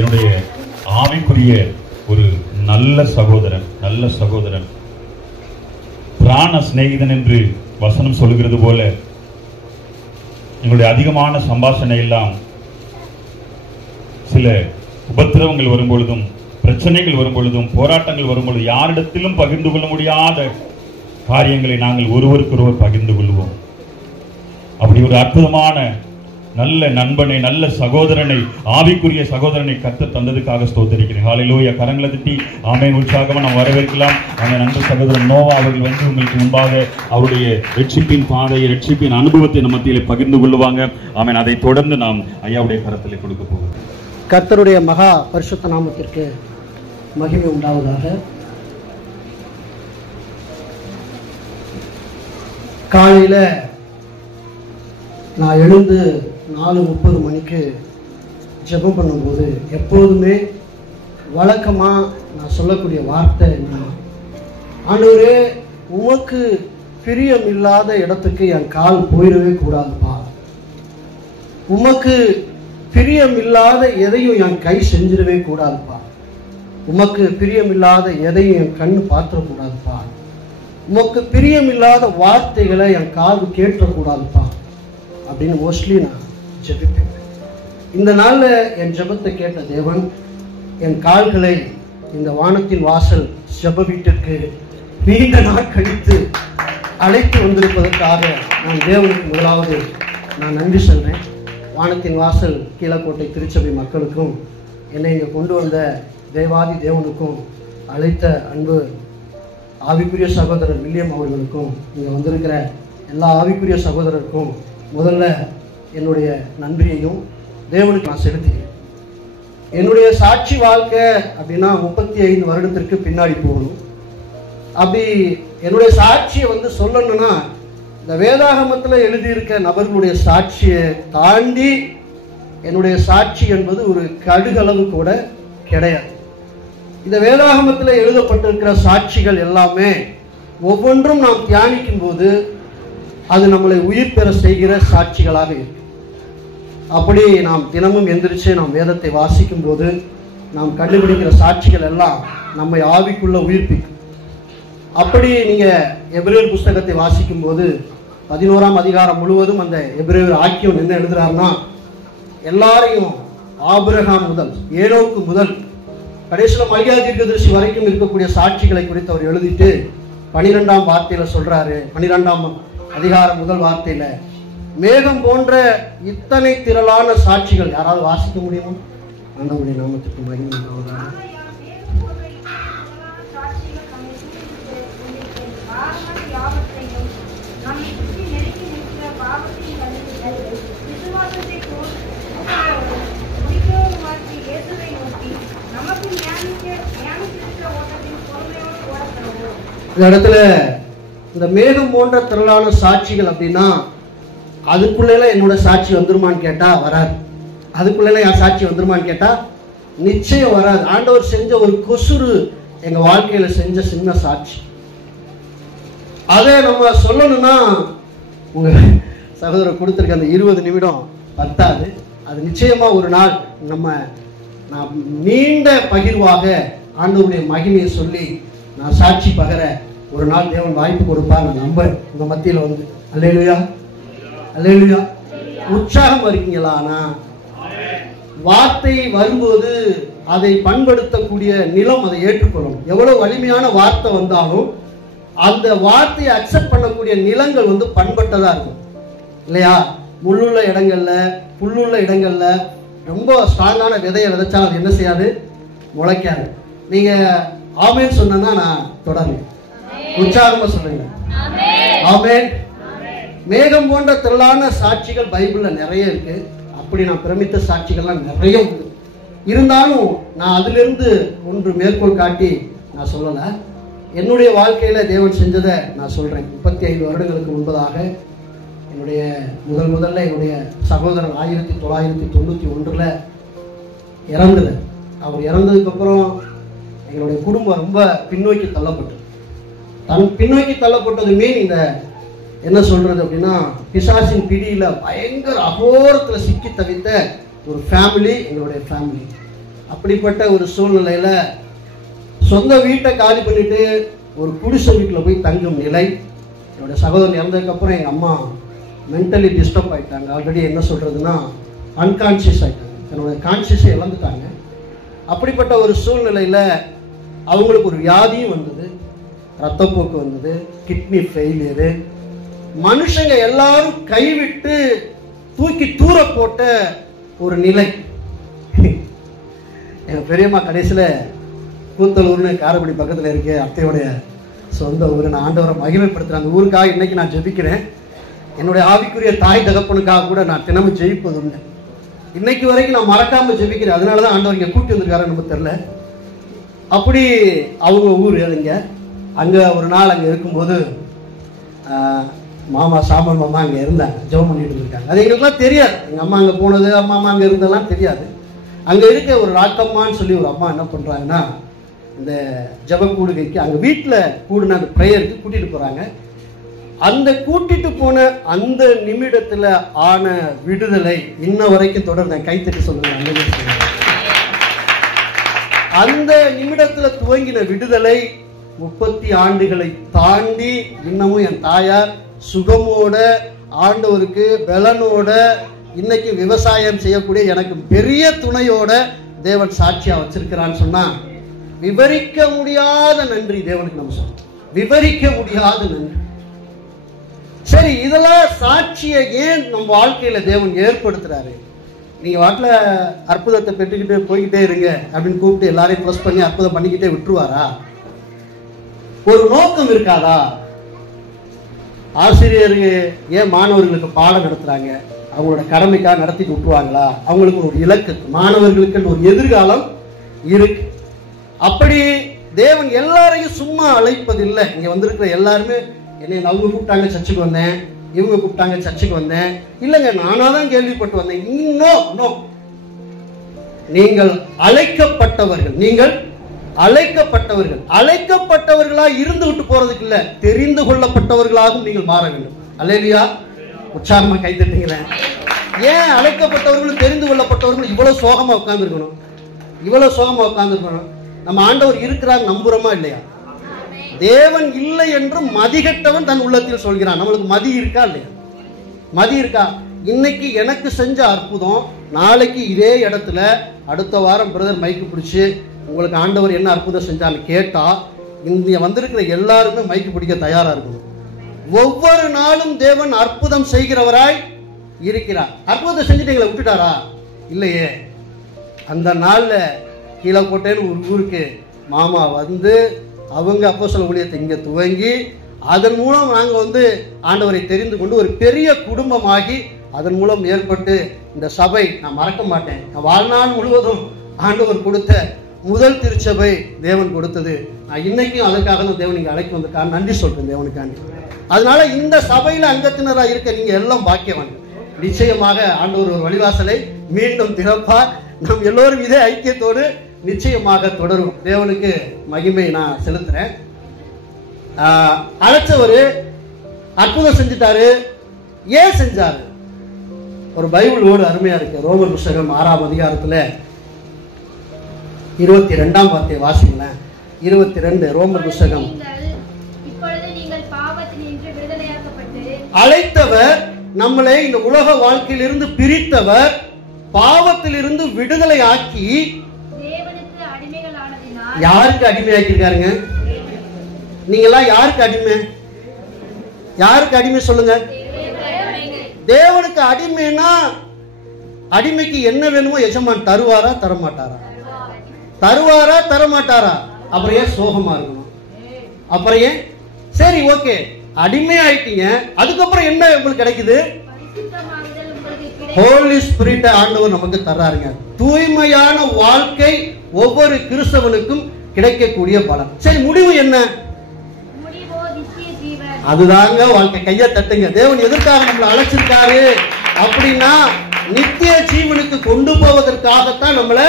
என்னுடைய ஆவிக்குரிய ஒரு நல்ல சகோதரன் பிராண சிநேகிதன் என்று வசனம் சொல்லுகிறது போல எங்களுடைய அதிகமான சம்பாஷணை எல்லாம் சில உபத்திரவங்கள் வரும்பொழுதும், பிரச்சனைகள் வரும்பொழுதும், போராட்டங்கள் வரும்பொழுது யாரிடத்திலும் பகிர்ந்து கொள்ள முடியாத காரியங்களை நாங்கள் ஒருவருக்கொருவர் பகிர்ந்து கொள்வோம். அப்படி ஒரு அற்புதமான நல்ல நண்பனை, நல்ல சகோதரனை, ஆவிக்குரிய சகோதரனை கர்த்தர் தந்ததுக்காக ஸ்தோத்திரிக்கிறேன். ஹல்லேலூயா. கரங்களை தட்டி ஆமென் உற்சாகமா நாம் வரவேற்கலாம். ஆமென். அன்பு சகோதரன் நோவா அவர்கள் வந்து உங்களுக்கு முன்பாக அவருடைய ரட்சிப்பின் பாதையை, ரட்சிப்பின் அனுபவத்தை நம்ம மத்தியிலே பகிர்ந்து கொள்வாங்க. ஆமென். அதை தொடர்ந்து நாம் ஐயாவுடைய கரத்திலே கொடுக்க போகிறோம். கர்த்தருடைய மகா பரிசுத்த நாமத்திற்கு மகிமை உண்டாவதாக. காலையில் நான் எழுந்து 4:30 மணிக்கு ஜெபம் பண்ணும்போது எப்போதுமே வழக்கமாக நான் சொல்லக்கூடிய வார்த்தை என்ன, ஆண்டவரே உமக்கு பிரியம் இல்லாத இடத்துக்கு என் கால் போயிடவே கூடாதுப்பா, உமக்கு பிரியம் இல்லாத எதையும் என் கை செஞ்சிடவே கூடாதுப்பா, உமக்கு பிரியம் இல்லாத எதையும் என் கண்ணு பார்த்துடக்கூடாதுப்பா, உமக்கு பிரியம் இல்லாத வார்த்தைகளை என் காது கேட்கக்கூடாதுப்பா அப்படின்னு மோஸ்ட்லி நான் ஜெபிப்பேன். இந்த நாளில் என் ஜெபத்தை கேட்ட தேவன் என் கால்களை இந்த வானத்தின் வாசல் ஜெப வீட்டிற்கு நீண்ட நாள் கழித்து அழைத்து வந்திருப்பதற்காக நான் தேவனுக்கு முதலாவது நான் நன்றி சொல்றேன். வானத்தின் வாசல் கீழக்கோட்டை திருச்சபை மக்களுக்கும் என்னை இங்கே கொண்டு வந்த தேவாதி தேவனுக்கும் அழைத்த அன்பு ஆவிக்குரிய சகோதரர் வில்லியம் அவர்களுக்கும் இங்கே வந்திருக்கிற எல்லா ஆவிக்குரிய சகோதரருக்கும் முதல்ல என்னுடைய நன்றியையும் தேவனுக்கு நான் செலுத்துகிறேன். என்னுடைய சாட்சி வாழ்க்கை அப்படின்னா 35 வருடத்திற்கு பின்னாடி போகணும். அப்படி என்னுடைய சாட்சியை வந்து சொல்லணும்னா இந்த வேதாகமத்தில் எழுதியிருக்க நபர்களுடைய சாட்சியை தாண்டி என்னுடைய சாட்சி என்பது ஒரு கடுகளவு கூட கிடையாது. இந்த வேதாகமத்தில் எழுதப்பட்டிருக்கிற சாட்சிகள் எல்லாமே ஒவ்வொன்றும் நாம் தியானிக்கும் போது அது நம்மளை உயிர் பெற செய்கிற சாட்சிகளாக இருக்கு. அப்படி நாம் தினமும் எந்திரிச்சு நாம் வேதத்தை வாசிக்கும் போது நாம் கண்டுபிடிக்கிற சாட்சிகள் எல்லாம் நம்மை ஆவிக்குள்ள உயிர்ப்பிக்கும். அப்படி நீங்க எபிரேயர் புஸ்தகத்தை வாசிக்கும் போது 11ஆம் அதிகாரம் முழுவதும் அந்த எபிரேயர் ஆக்கியோன் என்ன எழுதுறாருன்னா, எல்லாரையும் ஆபிரகாம் முதல் ஏனோக்கு முதல் கடைசியில் மல்கியா தீர்க்கதரிசி வரைக்கும் இருக்கக்கூடிய சாட்சிகளை குறித்து அவர் எழுதிட்டு 12ஆம் வார்த்தையில சொல்றாரு. 12ஆம் அதிகாரம் முதல் வார்த்தையில மேகம் போன்ற இத்தனை திரளான சாட்சிகள். யாராவது வாசிக்க முடியுமா? ஆண்டவருடைய நாமத்துக்கு மகிமை உண்டாவதாக. இந்த இடத்துல இந்த மேகம் போன்ற திரளான சாட்சிகள் அப்படின்னா அதுக்குள்ள என்னோட சாட்சி வந்துருமான்னு கேட்டா வராது. அதுக்குள்ள என் சாட்சி வந்துருமான்னு கேட்டா நிச்சயம் வராது. ஆண்டவர் செஞ்ச ஒரு கொசுறு எங்க வாழ்க்கையில செஞ்ச சின்ன சாட்சி. அதை நம்ம சொல்லணும்னா உங்க சகோதரர் கொடுத்திருக்க அந்த 20 நிமிடம் பத்தாது. அது நிச்சயமா ஒரு நாள் நான் நீண்ட பகிர்வாக ஆண்டவருடைய மகிமையை சொல்லி நான் சாட்சி பகர ஒரு நாள் தேவன் வாய்ப்பு கொடுப்பார். நான் நம்புறேன். உங்க மத்தியில் வந்து அல்லேலூயா அல்லேலூயா உற்சாகம் இருக்கீங்களா? ஆனா வார்த்தை வரும்போது அதை பண்படுத்தக்கூடிய நிலம் அதை ஏற்றுக்கொள்ளணும். எவ்வளவு வலிமையான வார்த்தை வந்தாலும் அந்த வார்த்தையை அக்செப்ட் பண்ணக்கூடிய நிலங்கள் வந்து பண்பட்டதா இருக்கும் இல்லையா? முள்ளுள்ள இடங்கள்ல புல்லுள்ள இடங்கள்ல ரொம்ப ஸ்ட்ராங்கான விதையை விதைச்சா அது என்ன செய்யாது? முளைக்காது. நீங்க ஆமேன் சொன்னா நான் தொடர்ந்து உற்சாகமா சொல்லுங்க. ஆமேன். மேகம் போன்ற திரளான சாட்சிகள் பைபிள்ல நிறைய இருக்கு. அப்படி நான் பிரமித்த சாட்சிகள்லாம் நிறைய உண்டு. இருந்தாலும் நான் அதிலிருந்து ஒன்று மேற்கோள் காட்டி நான் சொல்லல. என்னுடைய வாழ்க்கையில தேவன் செஞ்சதை நான் சொல்றேன். 35 வருடங்களுக்கு முன்பதாக என்னுடைய முதல்ல என்னுடைய சகோதரர் 1991 இறந்தது. அவர் இறந்ததுக்கு அப்புறம் எங்களுடைய குடும்பம் ரொம்ப பின்னோக்கி தள்ளப்பட்டது. பின்னோக்கி தள்ளப்பட்டது மீன் இந்த என்ன சொல்றது அப்படின்னா பிசாசின் பிடியில பயங்கர அகோரத்துல சிக்கி தவித்த ஒரு ஃபேமிலி எங்களுடைய ஃபேமிலி. அப்படிப்பட்ட ஒரு சூழ்நிலையில சொந்த வீட்டை காலி பண்ணிட்டு ஒரு குடிசை வீட்டில் போய் தங்கும் நிலை. என்னோட சகோதரன் இறந்ததுக்கப்புறம் எங்கள் அம்மா மென்டலி டிஸ்டர்ப் ஆகிட்டாங்க. ஆல்ரெடி என்ன சொல்கிறதுனா அன்கான்ஷியஸ் ஆகிட்டாங்க, என்னோட கான்ஷியஸை இழந்துட்டாங்க. அப்படிப்பட்ட ஒரு சூழ்நிலையில் அவங்களுக்கு ஒரு வியாதியும் வந்தது, ரத்தப்போக்கு வந்தது, கிட்னி ஃபெயிலியரு. மனுஷங்க எல்லாரும் கைவிட்டு தூக்கி தூர போட்ட ஒரு நிலை. எங்கள் பெரியம்மா கடைசியில் கூத்தலூர்னு காரைக்குடி பக்கத்தில் இருக்கு, அத்தையோடைய சொந்த ஊர். நான் ஆண்டவரை மகிமைப்படுத்துகிறேன். அந்த ஊருக்காக இன்னைக்கு நான் ஜெபிக்கிறேன். என்னுடைய ஆவிக்குரிய தாய் தகப்பனுக்காக கூட நான் தினமும் ஜெயிப்பது உண்டு. இன்னைக்கு வரைக்கும் நான் மறக்காமல் ஜெபிக்கிறேன். அதனால தான் ஆண்டவர் இங்கே கூட்டி வந்திருக்காரு நமக்கு தெரியல. அப்படி அவங்க ஊர் அதுங்க. அங்கே ஒரு நாள் அங்கே இருக்கும்போது மாமா சாமன் மாமா அங்கே இருந்தாங்க, ஜெபம் பண்ணிட்டு இருக்காங்க. அது எங்களுக்குலாம் தெரியாது, எங்கள் அம்மா அங்கே போனது, அம்மா அங்கே இருந்ததெல்லாம் தெரியாது. அங்கே இருக்க ஒரு ராக்கம்மான்னு சொல்லி ஒரு அம்மா என்ன பண்ணுறாங்கன்னா, இந்த ஜெப கூடுகைக்கு அங்கே வீட்டில் கூடுன அந்த ப்ரேயருக்கு கூட்டிகிட்டு போகிறாங்க. அந்த கூட்டிட்டு போன அந்த நிமிடத்தில் ஆன விடுதலை இன்ன வரைக்கும் தொடர்ந்து கைத்தட்டி சொல்லுங்க. அந்த நிமிடத்தில் துவங்கின விடுதலை 30 ஆண்டுகளை தாண்டி இன்னமும் என் தாயார் சுகமோட, ஆண்டவருக்கு பலனோட, இன்னைக்கு விவசாயம் செய்யக்கூடிய எனக்கு பெரிய துணையோட தேவன் சாட்சியா வச்சிருக்கிறான்னு சொன்னா விவரிக்க முடியாத நன்றி தேவனுக்கு நம்ம சொல்றோம். விவரிக்க முடியாத நன்றி. சரி, இதெல்லாம் சாட்சியை ஏன் நம்ம வாழ்க்கையில தேவன் ஏற்படுத்துறாரு? நீங்க வாட்டில் அற்புதத்தை பெற்றுக்கிட்டு போய்கிட்டே இருங்க அப்படின்னு கூப்பிட்டு எல்லாரையும் ப்ளஸ் பண்ணி அற்புதம் பண்ணிக்கிட்டே விட்டுருவாரா? ஒரு நோக்கம் இருக்காதா? ஆசிரியருக்கு ஏன் மாணவர்களுக்கு பாடம் நடத்துறாங்க? அவங்களோட கடமைக்காக நடத்திட்டு விட்டுருவாங்களா? அவங்களுக்கு ஒரு இலக்கு, மாணவர்களுக்கு ஒரு எதிர்காலம் இருக்கு. அப்படி தேவன் எல்லாரையும் சும்மா அழைப்பதில்லை. இங்க வந்திருக்கிற எல்லாருமே என்னை அவங்க கூப்பிட்டாங்க சர்ச்சுக்கு வந்தேன், இவங்க கூப்பிட்டாங்க சர்ச்சுக்கு வந்தேன், இல்லைங்க நானா தான் கேள்விப்பட்டு வந்தேன். இன்னும் நீங்கள் அழைக்கப்பட்டவர்கள், நீங்கள் அழைக்கப்பட்டவர்கள். அழைக்கப்பட்டவர்களா இருந்து விட்டு போறதுக்கு இல்ல, தெரிந்து கொள்ளப்பட்டவர்களாகவும் நீங்கள் மாற வேண்டும். அல்லேலூயா. உற்சாகமா கைத்தட்டுங்களேன். ஏன் அழைக்கப்பட்டவர்களும் தெரிந்து கொள்ளப்பட்டவர்களும் இவ்வளவு சோகமா உட்கார்ந்துருக்கணும்? இவ்வளவு சோகமா உட்கார்ந்துருக்கணும். நம்ம ஆண்டவர் இருக்கிறார் நம்புறோமா இல்லையா? தேவன் இல்லை என்றும் மதிகட்டவன் தன் உள்ளத்தில் சொல்கிறான். நம்மளுக்கு மதி இருக்கா இல்லையா? மதி இருக்கா? இன்னைக்கு எனக்கு செஞ்ச அற்புதம் நாளைக்கு இதே இடத்துல அடுத்த வாரம் பிரதர் மைக்கு பிடிச்சு உங்களுக்கு ஆண்டவர் என்ன அற்புதம் செஞ்சான்னு கேட்டா இங்க வந்திருக்கிற எல்லாருமே மைக்கு பிடிக்க தயாரா இருக்கணும். ஒவ்வொரு நாளும் தேவன் அற்புதம் செய்கிறவராய் இருக்கிறார். அற்புதம் செஞ்சுட்டு எங்களை விட்டுட்டாரா? இல்லையே. அந்த நாள்ல கீழக்கோட்டைன்னு ஒரு ஊருக்கு மாமா வந்து அவங்க அப்போஸ்தல ஊழியத்தை இங்க துவங்கி அதன் மூலம் நாங்க ஆண்டவரை தெரிந்து கொண்டு ஒரு பெரிய குடும்பமாகி அதன் மூலம் ஏற்பட்டு இந்த சபை நான் மறக்க மாட்டேன். வாழ்நாள் முழுவதும் ஆண்டவர் கொடுத்த முதல் திருச்சபை தேவன் கொடுத்தது. நான் இன்னைக்கும் அதற்காக தான் தேவன் இங்க அழைக்க வந்திருக்காரு. நன்றி சொல்றேன் தேவனுக்காண்டி. அதனால இந்த சபையில அங்கத்தினராக இருக்க நீங்க எல்லாம் பாக்கியவான். நிச்சயமாக ஆண்டவர் ஒரு வழிவாசலை மீண்டும் திறப்பார். நாம் எல்லோரும் இதே ஐக்கியத்தோடு நிச்சயமாக தொடரும். தேவனுக்கு மகிமை நான் செலுத்துறேன். அழைச்சவரு அற்புதம் செஞ்சுட்டாரு. ஏன் செஞ்சாரு? ஒரு பைபிள் வேர்டு அருமையா இருக்கு. ரோமர் புத்தகம் 6ஆம் அதிகாரத்துல 22ஆம் வார்த்தையை வாசிங்களேன். 22 ரோமர் புத்தகம். அழைத்தவர் நம்மளை இந்த உலக வாழ்க்கையிலிருந்து பிரித்தவர், பாவத்திலிருந்து விடுதலை ஆக்கி யாருக்கு அடிமையாக்கி இருக்காருங்க? நீங்கெல்லாம் யாருக்கு அடிமை? யாருக்கு அடிமை சொல்லுங்க? தேவனுக்கு அடிமைனா அடிமைக்கு என்ன வேணுமோ எஜமான் தருவாரா தரமாட்டாரா? தருவாரா தரமாட்டாரா? அப்புறம் ஏன் சோகமா இருக்கணும்? அப்புறம் ஏன்? சரி, ஓகே, அடிமை ஆயிட்டீங்க, அதுக்கப்புறம் என்ன உங்களுக்கு கிடைக்குது? ஹோலி ஸ்பிரிட் ஆண்டவர் நமக்கு தர்றாருங்க. தூய்மையான வாழ்க்கை ஒவ்வொரு கிறிஸ்தவனுக்கும் கிடைக்கக்கூடிய பலன். சரி, முடிவு என்ன? அதுதாங்க வாழ்க்கை. கையை தட்டுங்க. தேவன் எதற்காக நம்மளை அழைச்சிருக்காரு அப்படின்னா நித்திய ஜீவனுக்கு கொண்டு போவதற்காகத்தான் நம்மளை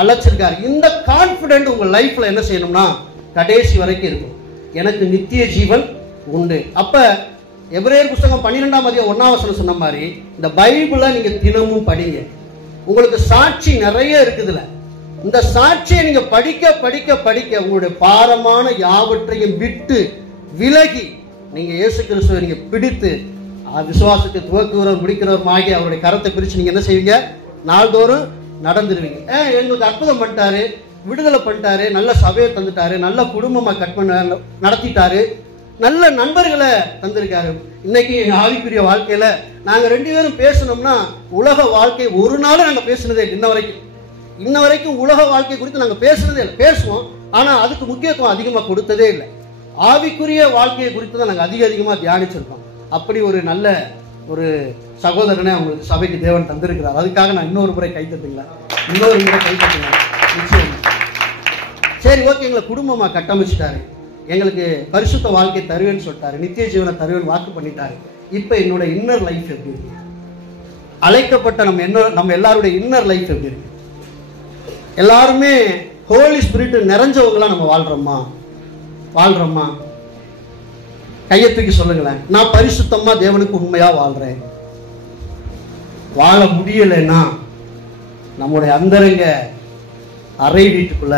அழைச்சிருக்காரு. இந்த கான்பிடென்ட் உங்க லைஃப்ல என்ன செய்யணும்னா கடைசி வரைக்கும் இருக்கும். எனக்கு நித்திய ஜீவன் உண்டு. அப்ப எபிரேயர் புத்தகம் 12ஆம் அதிகாரம் 1ஆம் வசனம் சொன்ன மாதிரி இந்த பைபிளை நீங்க தினமும் படிங்க. உங்களுக்கு சாட்சி நிறைய இருக்குதுல. இந்த சாட்சியை நீங்க படிக்க படிக்க படிக்க உங்களுடைய பாரமான யாவற்றையும் விட்டு விலகி நீங்க இயேசு கிறிஸ்துவை நீங்க பிடித்து விசுவாசத்தை துவக்குகிறவர் முடிக்கிறவருமாகி அவருடைய கரத்தை பிரிச்சு நீங்க என்ன செய்வீங்க? நாள்தோறும் நடந்துருவீங்க. எங்களுக்கு அற்புதம் பண்ணிட்டாரு, விடுதலை பண்ணிட்டாரு, நல்ல சபையை தந்துட்டாரு, நல்ல குடும்பமா நடத்திட்டாரு, நல்ல நண்பர்களை தந்திருக்காரு. இன்னைக்கு ஆவிக்குரிய வாழ்க்கையில நாங்க 2 பேரும் பேசணும்னா உலக வாழ்க்கை ஒரு நாளும் நாங்க பேசுனதே இல்லை. இன்ன வரைக்கும் உலக வாழ்க்கை குறித்து நாங்க பேசுனதே இல்லை. பேசுவோம், ஆனா அதுக்கு முக்கியத்துவம் அதிகமா கொடுத்ததே இல்லை. ஆவிக்குரிய வாழ்க்கையை குறித்து தான் நாங்க அதிகமா தியானிச்சிருக்கோம். அப்படி ஒரு நல்ல ஒரு சகோதரனை அவங்களுக்கு சபைக்கு தேவன் தந்திருக்கிறார். அதுக்காக நான் இன்னொரு முறை கைத்தட்டுங்களா? இன்னொரு முறை கைத்தட்டுங்களா? நிச்சயம். சரி, ஓகே, எங்களை குடும்பமா கட்டமைச்சிட்டாரு, எங்களுக்கு பரிசுத்த வாழ்க்கை தருவேன்னு சொல்லிட்டாரு, நித்திய ஜீவனை தருவேன்னு வாக்கு பண்ணிட்டாரு. இப்ப என்னோட இன்னர் லைஃப் எப்படி இருக்கு? அழைக்கப்பட்ட நம்ம எல்லாருடைய இன்னர் லைஃப் எப்படி இருக்கு? எல்லாருமே ஹோலி ஸ்பிரிட் நிறைஞ்சவங்களா நம்ம வாழ்றோமா? கையை தூக்கி சொல்லுங்களேன். நான் பரிசுத்தமா தேவனுக்கு உண்மையா வாழ்றேன். வாழ முடியலைன்னா நம்முடைய அந்தரங்க அறை வீட்டுக்குள்ள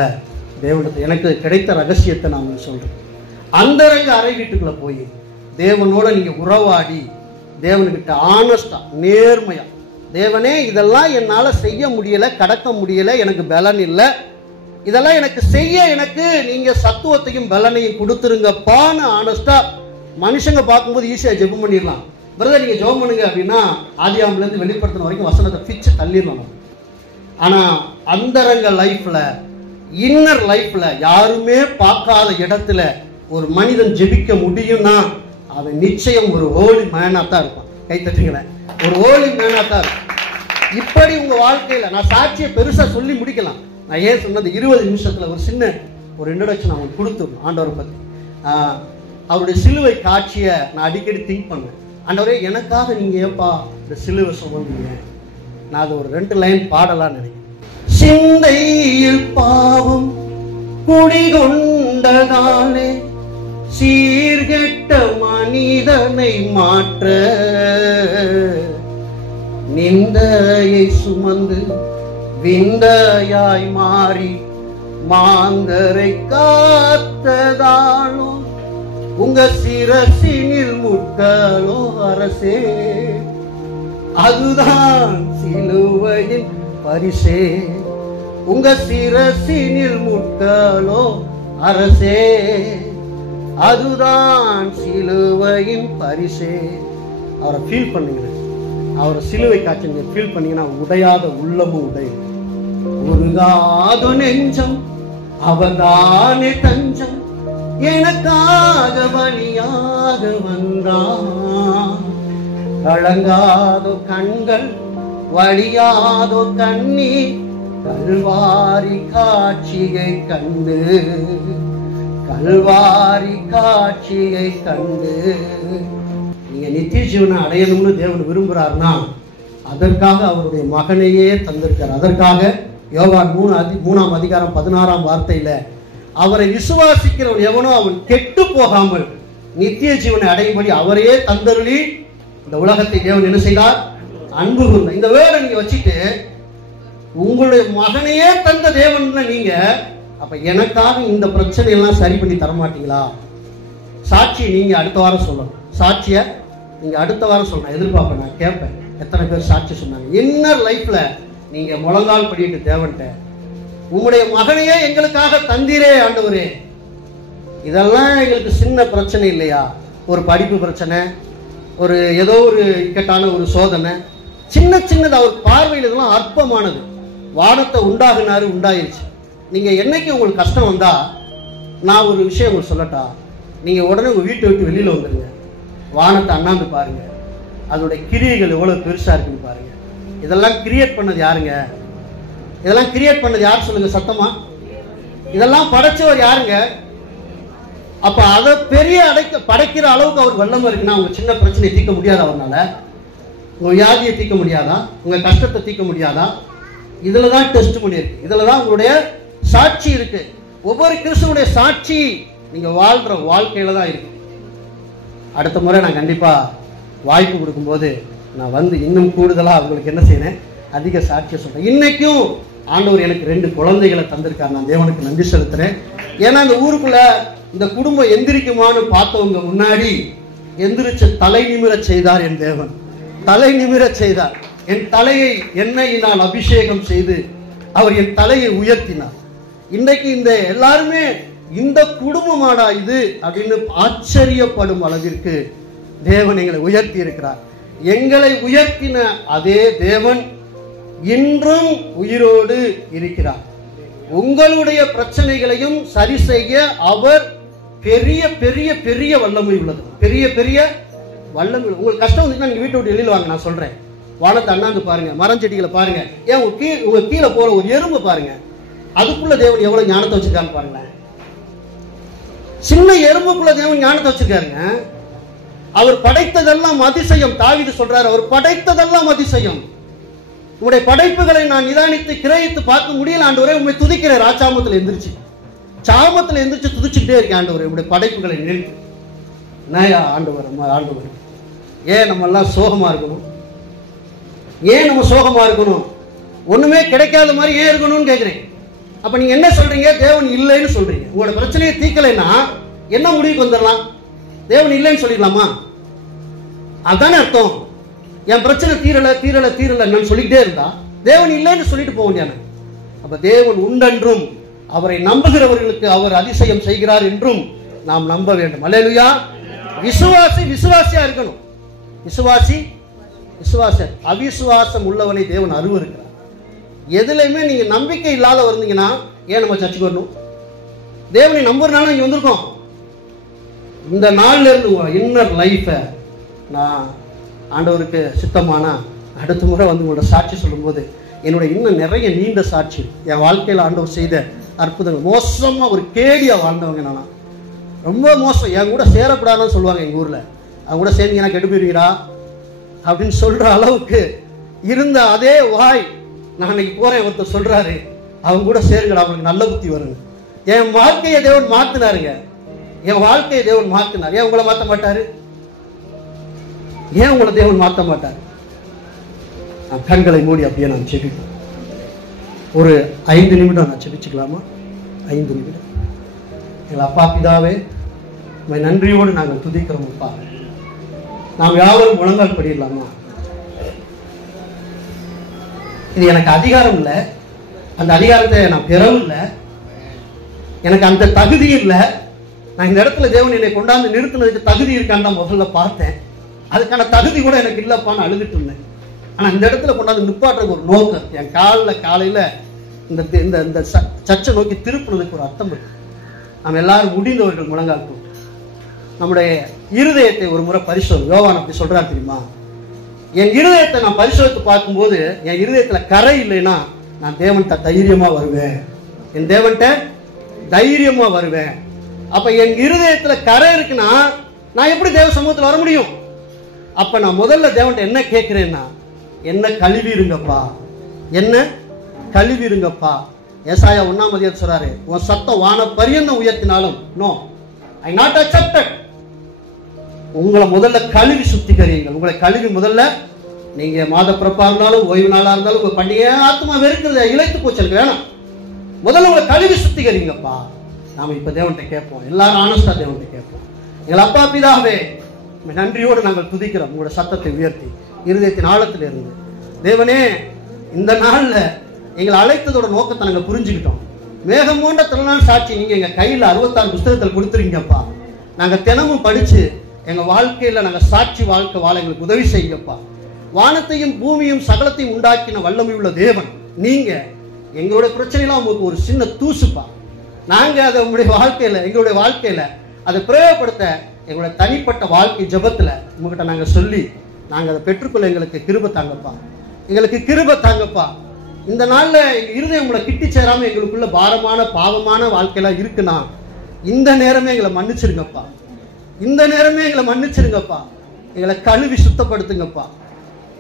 தேவனுக்கு எனக்கு கிடைத்த ரகசியத்தை நான் சொல்றேன். அந்தரங்க அறை வீட்டுக்குள்ள போய் தேவனோட நீங்க உறவாடி தேவனுக்கிட்ட ஆனஸ்டா நேர்மையா, தேவனே இதெல்லாம் என்னால செய்ய முடியல, கடக்க முடியல, எனக்கு பலன் இல்லை, இதெல்லாம் எனக்கு செய்ய எனக்கு நீங்க சத்துவத்தையும் பலனையும் கொடுத்துருங்கப்பான்னு ஆனஸ்டா. மனுஷங்க பார்க்கும்போது ஈஸியா ஜெபம் பண்ணிடலாம். பிரதர் நீங்க ஜெபம் பண்ணுங்க அப்படின்னா ஆதியாகமத்துல இருந்து வெளிப்படுத்தின வரைக்கும் வசனத்தை பிச்சு தள்ளிடலாம். ஆனா அந்தரங்க லைஃப்ல, இன்னர் லைஃப்ல யாருமே பார்க்காத இடத்துல ஒரு மனிதன் ஜெபிக்க முடியும்னா அவன் நிச்சயம் ஒரு ஹோலி மேனா தான் இருப்பான். கைத்தட்டுங்களேன். ஒரு ஹோலி மேனா தான் இருக்கும். இப்படி உங்க வாழ்க்கையில நான் சாட்சியை பெருசா சொல்லி முடிக்கலாம். நான் ஏன் சொன்னது 20 நிமிஷத்துல ஒரு சின்ன ஒரு இன்ட்ரோடக்ஷன் அவங்களுக்கு கொடுத்துருணும் ஆண்டவரை பத்தி. அவருடைய சிலுவை காட்சியை நான் அடிக்கடி திங்க் பண்ணேன். ஆண்டவரே எனக்காக நீங்க ஏப்பா இந்த சிலுவை சுமந்தீங்க? நான் அது ஒரு 2 லைன் பாடலான்னு நினைக்கிறேன். சிந்தையில் பாவம் குடிகொண்டதாலே சீர்கெட்ட மனிதனை மாற்ற நிந்தையை சுமந்து விந்தையாய் மாறி மாந்தரை காத்ததாலோ உங்க சிரசினில் முட்டாளோ அரசே, அதுதான் சிலுவையின் பரிசே. உங்க சிரசினில் முட்டாளோ அரசே, அதுதான் சிலுவையின் பரிசே. அவரை ஃபீல் பண்ணுங்க. அவரை சிலுவை காட்சி நீங்க ஃபீல் பண்ணீங்கன்னா உடையாத உள்ளமும் உடையும், உருகாத நெஞ்சம் அவர்தானே தஞ்சம், எனக்காக பலியாக வந்தான். கலங்காதோ கண்கள் வழியாதோ கண்ணீர், கல்வாரி காட்சியை கண்டு, கல்வாரி காட்சியை கண்டு. நீங்க நித்திய ஜீவனை அடையணும்னு தேவன் விரும்புறாருன்னா அதற்காக அவருடைய மகனையே தந்திருக்கார். அதற்காக யோவான் 3ஆம் அதிகாரம் 16ஆம் வார்த்தையில அவரை விசுவாசிக்கிறவன் எவனோ அவன் கெட்டு போகாமல் நித்திய ஜீவனை அடையும்படி அவரையே தந்தருளி இந்த உலகத்தை தேவன் என்ன செய்தார்? அன்பு கூர்ந்தார். இந்த வேர்டை நீங்க வச்சுட்டு உங்களுடைய மகனையே தந்த தேவன் நீங்க, அப்ப எனக்காக இந்த பிரச்சனை எல்லாம் சரி பண்ணி தரமாட்டீங்களா? சாட்சியை நீங்க அடுத்த வாரம் சொல்லணும். சாட்சிய நீங்க அடுத்த வாரம் சொல்லணும். எதிர்பார்ப்பேன், நான் கேட்பேன் எத்தனை பேர் சாட்சி சொன்னாங்க. இன்னர் லைஃப்ல நீங்க முழங்கால் படிட்டு தேவன்ட்ட உங்களுடைய மகனையே எங்களுக்காக தந்தீரே ஆண்டவரே, இதெல்லாம் எங்களுக்கு சின்ன பிரச்சனை இல்லையா? ஒரு படிப்பு பிரச்சனை, ஒரு ஏதோ ஒரு இக்கட்டான ஒரு சோதனை, சின்ன சின்னது அவர் பார்வையில் இதெல்லாம் அற்பமானது. வானத்தை உண்டாகினாரு, உண்டாயிருச்சு. நீங்க என்னைக்கு உங்களுக்கு கஷ்டம் வந்தா நான் ஒரு விஷயம் உங்களுக்கு சொல்லட்டா, நீங்க உடனே உங்க வீட்டை விட்டு வெளியில வந்துருங்க. வானத்தை அண்ணாந்து பாருங்க, அதோட கிரியைகள் எவ்வளவு பெருசா இருக்குன்னு பாருங்க. இதெல்லாம் கிரியேட் பண்ணது யாருங்க? இதெல்லாம் கிரியேட் பண்ணது யார் சொல்லுங்க சத்தமா? இதெல்லாம் படைச்சவர் யாருங்க? அப்ப அதை பெரிய படைக்கிற அளவுக்கு அவர் வல்லமை இருக்குன்னா உங்க சின்ன பிரச்சனையை தீர்க்க முடியாதா? அவர்னால உங்க வியாதியை தீர்க்க முடியாதா? உங்க கஷ்டத்தை தீர்க்க முடியாதா? இதுலதான் டெஸ்ட் பண்ணியிருக்கு. இதுலதான் உங்களுடைய சாட்சி இருக்கு. ஒவ்வொரு கிறிஸ்துவனுடைய சாட்சி நீங்க வாழ்ற வாழ்க்கையில தான் இருக்கு. அடுத்த முறை நான் கண்டிப்பா வாய்ப்பு கொடுக்கும்போது நான் வந்து இன்னும் கூடுதலா அவங்களுக்கு என்ன செய்யறேன், அதிக சாட்சியை சொல்றேன். இன்னைக்கும் ஆண்டவர் எனக்கு 2 குழந்தைகளை தந்திருக்கார். நான் தேவனுக்கு நன்றி செலுத்துறேன். ஏன்னா இந்த ஊருக்குள்ள இந்த குடும்பம் எந்திரிக்குமான்னு பார்த்தவங்க முன்னாடி எந்திரிச்சு தலை நிமிர செய்தார் என் தேவன். தலை நிமிர செய்தார். என் தலையை எண்ணெயினால் அபிஷேகம் செய்து அவர் என் தலையை உயர்த்தினார். இன்றைக்கு இந்த எல்லாருமே இந்த குடும்பமாடா இது அப்படின்னு ஆச்சரியப்படும் அளவிற்கு தேவன் எங்களை உயர்த்தி இருக்கிறார். எங்களை உயர்த்தின அதே தேவன் இன்றும் உயிரோடு இருக்கிறார். உங்களுடைய பிரச்சனைகளையும் சரி செய்ய அவர் பெரிய பெரிய பெரிய வல்லமை உள்ளது. பெரிய பெரிய வல்லமை. உங்களுக்கு கஷ்டம் வந்துச்சுன்னா நீங்க வீட்டை விட்டு வெளியில் வாங்க. நான் சொல்றேன், வானத்தை அண்ணாந்து பாருங்க, மரம் செடிகளை பாருங்க, ஏன் உங்க கீழே போற ஒரு எறும்பு பாருங்க, அதுக்குள்ள தேவன் எவ்வளவு ஞானத்தை வச்சிருக்கான்னு பாருங்களேன். சின்ன எறும்புக்குள்ள தேவன் ஞானத்தை வச்சிருக்காருங்க. அவர் படைத்ததெல்லாம் அதிசயம். தாவீது சொல்றாரு, அவர் படைத்ததெல்லாம் அதிசயம். உங்களுடைய படைப்புகளை நான் நிதானித்து கிரகித்து பார்க்க முடியல ஆண்டவரே, உண்மை துதிக்கிறேன். ராஜாமத்தில் எந்திரிச்சு சாமத்தில் எந்திரிச்சு துதிச்சுட்டே இருக்கேன் ஆண்டவரே, உங்களுடைய படைப்புகளை நிறுத்து. நயா ஆண்டவர், ஆண்டவர், ஏன் நம்ம எல்லாம் சோகமா இருக்கணும்? ஏன் நம்ம சோகமா இருக்கணும்? ஒண்ணுமே கிடைக்காத மாதிரி ஏன் இருக்கணும்னு கேட்கிறேன். அப்ப நீங்க என்ன சொல்றீங்க? தேவன் இல்லைன்னு சொல்றீங்க. உங்களோட பிரச்சனையை தீர்க்கலைன்னா என்ன முடிவுக்கு வந்துடலாம்? தேவன் இல்லைன்னு சொல்லிடலாமா? அதுதானே அர்த்தம். என் பிரச்சனை தீரல தீரல தீரலன்னு சொல்லிக்கிட்டே இருந்தா தேவன் இல்லைன்னு சொல்லிட்டு போக முடியாது. அப்ப தேவன் உண்டென்றும் அவரை நம்புகிறவர்களுக்கு அவர் அதிசயம் செய்கிறார் என்றும் நாம் நம்ப வேண்டும். அல்லேலூயா. விசுவாசி விசுவாசியா இருக்கணும். விசுவாசி விசுவாசி. அவிசுவாசம் உள்ளவனை தேவன் அருவருக்கிறார். எதுலையுமே நீங்க நம்பிக்கை இல்லாத வந்தீங்கன்னா ஏன் நம்ம சர்ச்சுக்கு வரணும்? தேவனை நம்புறதுனால இங்க வந்திருக்கோம். இந்த நாள்ல இருந்து இன்னர் லைஃபை நான் ஆண்டவருக்கு சித்தமானா அடுத்த முறை வந்து உங்களோட சாட்சி சொல்லும்போது என்னோட இன்னும் நிறைய நீண்ட சாட்சி, என் வாழ்க்கையில் ஆண்டவர் செய்த அற்புதங்கள். மோசமா ஒரு கேடியா வாழ்ந்தவங்க நானா, ரொம்ப மோசம். என் கூட சேரக்கூடாதுன்னு சொல்லுவாங்க எங்க ஊர்ல. அவங்க கூட சேர்ந்தீங்கன்னா கெட்டு போயிருவீரா அப்படின்னு சொல்ற அளவுக்கு இருந்த அதே வாய் நான் இன்னைக்கு போறேன். ஒருத்தர் சொல்றாரு, அவங்க கூட சேருங்கடா, அவங்களுக்கு நல்ல புத்தி வருங்க. என் வாழ்க்கையை தேவன் மாத்தினாருங்க. என் வாழ்க்கையை தேவன் மாத்தினார். ஏன் உங்களை மாற்ற மாட்டாரு? ஏன் உங்களை தேவன் மாற்ற மாட்டார்? நான் கண்களை மூடி அப்படியே நான் செபிப்போம். ஒரு 5 நிமிடம் நான் செபிச்சுக்கலாமா? 5 நிமிடம். எங்கள் அப்பா பிதாவே, நன்றியோடு நாங்கள் துதிக்கிறோம். அப்பா, நாம் யாவரும் முழங்கால் படிடலாமா? இது எனக்கு அதிகாரம் இல்லை, அந்த அதிகாரத்தை நான் பெறவும் இல்லை, எனக்கு அந்த தகுதி இல்லை. நான் இந்த இடத்துல தேவன் என்னை கொண்டாந்து நிறுத்தினதுக்கு தகுதி இருக்கான்னு நான் முதல்ல பார்த்தேன். அதுக்கான தகுதி கூட எனக்கு இல்லைப்பான்னு அழுதுட்டு இருந்தேன். ஆனால் இந்த இடத்துல கொண்டாந்து நிப்பாட்டுறதுக்கு ஒரு நோக்கம், என் காலையில் இந்த இந்த சர்ச்சை நோக்கி திருப்பினதுக்கு ஒரு அர்த்தம் இருக்கு. நாம் எல்லாரும் முடிந்தவர்கள் முழங்கால் போட்டு நம்முடைய இருதயத்தை ஒரு முறை பரிசோதனை. யோவான் அப்படி சொல்றாரு தெரியுமா? என் இருதயத்தை நான் பரிசோதித்து பார்க்கும்போது என் இருதயத்துல கரை இல்லைன்னா நான் தேவன்கிட்ட தைரியமா வருவேன். என் தேவன்கிட்ட தைரியமா வருவேன். அப்ப என் இருதயத்துல கரை இருக்குன்னா நான் எப்படி தேவ சமூகத்தில் வர முடியும்? அப்ப நான் முதல்ல தேவன்கிட்ட என்ன கேட்கிறேன்னா, என்ன கழுவிருங்கப்பா, என்ன கழுவிருங்கப்பா. ஏசாயா 1 சொல்றாரு, உன் சத்தம் வான பரியந்தம் உயர்த்தினாலும் நோ ஐ நாட் அக்செப்டட். உங்களை முதல்ல கழுவி சுத்திகரியுங்கள். உங்களை கழுவி முதல்ல நீங்க மாத பிறப்பா இருந்தாலும் ஓய்வு நாளா இருந்தாலும் உங்க பண்டிகை ஆத்மா வெறுக்கிறது இழைத்து போச்சு வேணாம். முதல்ல உங்களை கழுவி சுத்திகரிங்கப்பா. நாம இப்ப தேவன்கிட்ட கேட்போம், எல்லாரும் ஆனஸ்டா தேவன்கிட்ட கேட்போம். எங்கள் அப்பா பிதாவே, நன்றியோடு நாங்கள் துதிக்கிறோம். உங்களோட சத்தத்தை உயர்த்தி இருதயத்தின் ஆழத்தில் இருந்து தேவனே, இந்த நாள்ல எங்களை அழைத்ததோட நோக்கத்தை நாங்கள் புரிஞ்சுக்கிட்டோம். மேகம் போன்ற திருநாள் சாட்சி நீங்க எங்க கையில 66 புத்தகத்தில் கொடுத்துருங்கப்பா. நாங்க தினமும் படிச்சு எங்க வாழ்க்கையில நாங்க சாட்சி வாழ்க்கை வாழ எங்களுக்கு உதவி செய்யுங்கப்பா. வானத்தையும் பூமியும் சகலத்தையும் உண்டாக்கின வல்லமை உள்ள தேவன் நீங்க. எங்களுடைய பிரச்சனைலாம் உங்களுக்கு ஒரு சின்ன தூசுப்பா. நாங்க அதை உங்களுடைய வாழ்க்கையில எங்களுடைய வாழ்க்கையில அதை பிரயோகப்படுத்த எங்களுடைய தனிப்பட்ட வாழ்க்கை ஜபத்துல உங்ககிட்ட நாங்க சொல்லி நாங்க அதை பெற்றுக்கொள்ள எங்களுக்கு கிருபை தாங்கப்பா. எங்களுக்கு கிருபை தாங்கப்பா. இந்த நாள்ல இருதயம் உங்களை கிட்டி சேராம எங்களுக்குள்ள பாரமான பாவமான வாழ்க்கையெல்லாம் இருக்குன்னா இந்த நேரமே எங்களை மன்னிச்சிருங்கப்பா. இந்த நேரமே எங்களை மன்னிச்சிருங்கப்பா. எங்களை கழுவி சுத்தப்படுத்துங்கப்பா.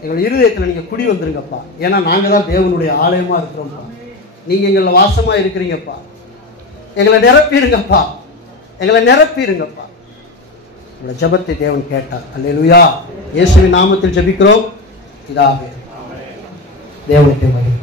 எங்களை இருதயத்துல நீங்க குடி வந்துருங்கப்பா. ஏன்னா நாங்க தான் தேவனுடைய ஆலயமா இருக்கிறோம்ப்பா. நீங்க எங்களை வாசமா இருக்கிறீங்கப்பா. எங்களை நிரப்பிடுங்கப்பா. எங்களை நிரப்பிடுங்கப்பா. உங்களை ஜபத்தை தேவன் கேட்டார். அல்லேலூயா. இயேசுவின் நாமத்தில் ஜெபிக்கிறோம் பிதாவே. தேவனுக்கு மகிமை.